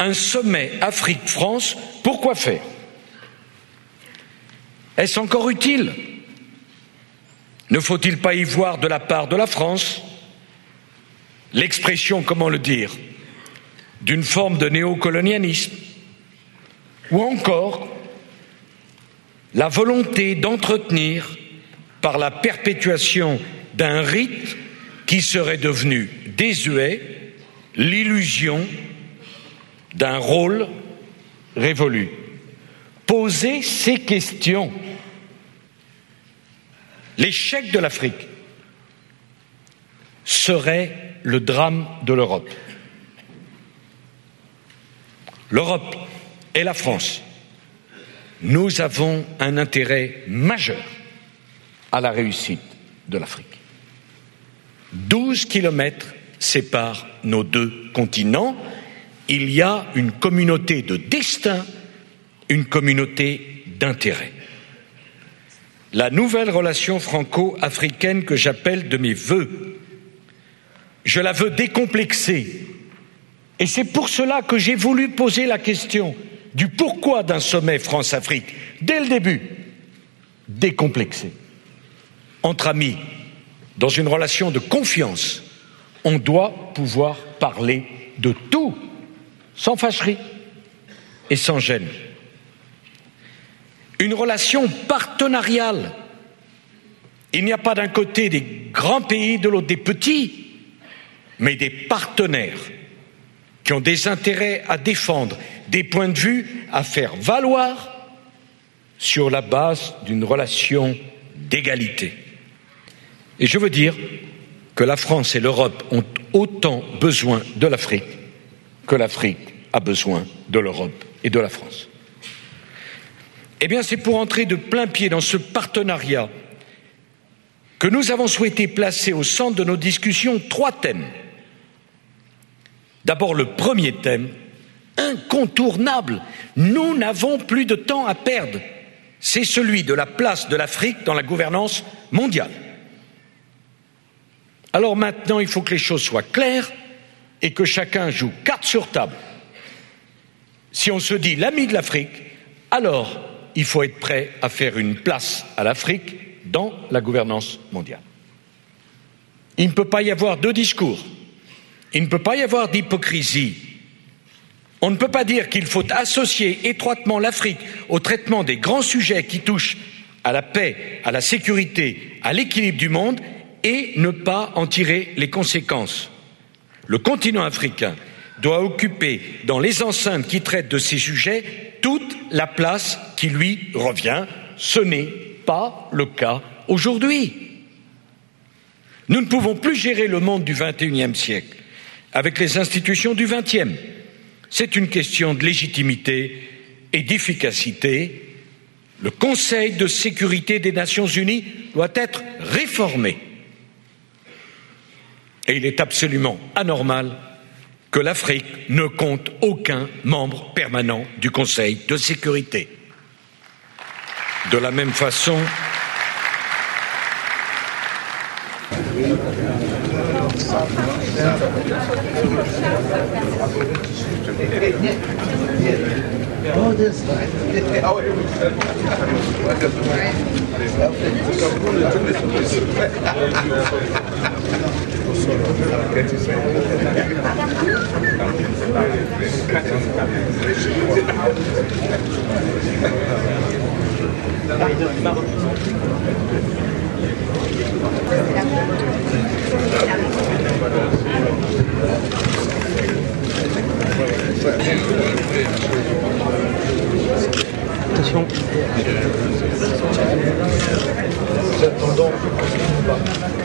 Un sommet Afrique-France, pourquoi faire? Est-ce encore utile? Ne faut-il pas y voir de la part de la France l'expression, comment le dire, d'une forme de néocolonialisme? Ou encore la volonté d'entretenir, par la perpétuation d'un rite qui serait devenu désuet, l'illusion d'un rôle révolu? Poser ces questions. L'échec de l'Afrique serait le drame de l'Europe. L'Europe et la France, nous avons un intérêt majeur à la réussite de l'Afrique. 12 kilomètres séparent nos deux continents. Il y a une communauté de destin, une communauté d'intérêts. La nouvelle relation franco-africaine que j'appelle de mes vœux, je la veux décomplexée. Et c'est pour cela que j'ai voulu poser la question du pourquoi d'un sommet France-Afrique, dès le début, décomplexé. Entre amis, dans une relation de confiance, on doit pouvoir parler de tout, sans fâcherie et sans gêne. Une relation partenariale. Il n'y a pas d'un côté des grands pays, de l'autre des petits, mais des partenaires qui ont des intérêts à défendre, des points de vue à faire valoir sur la base d'une relation d'égalité. Et je veux dire que la France et l'Europe ont autant besoin de l'Afrique que l'Afrique a besoin de l'Europe et de la France. Eh bien, c'est pour entrer de plein pied dans ce partenariat que nous avons souhaité placer au centre de nos discussions 3 thèmes. D'abord, le premier thème, incontournable, nous n'avons plus de temps à perdre, c'est celui de la place de l'Afrique dans la gouvernance mondiale. Alors maintenant, il faut que les choses soient claires et que chacun joue carte sur table. Si on se dit l'ami de l'Afrique, alors il faut être prêt à faire une place à l'Afrique dans la gouvernance mondiale. Il ne peut pas y avoir 2 discours. Il ne peut pas y avoir d'hypocrisie. On ne peut pas dire qu'il faut associer étroitement l'Afrique au traitement des grands sujets qui touchent à la paix, à la sécurité, à l'équilibre du monde et ne pas en tirer les conséquences. Le continent africain doit occuper dans les enceintes qui traitent de ces sujets toute la place qui lui revient. Ce n'est pas le cas aujourd'hui. Nous ne pouvons plus gérer le monde du XXIe siècle avec les institutions du XXe. C'est une question de légitimité et d'efficacité. Le Conseil de sécurité des Nations Unies doit être réformé. Et il est absolument anormal que l'Afrique ne compte aucun membre permanent du Conseil de sécurité. De la même façon, attention. attendant le combat.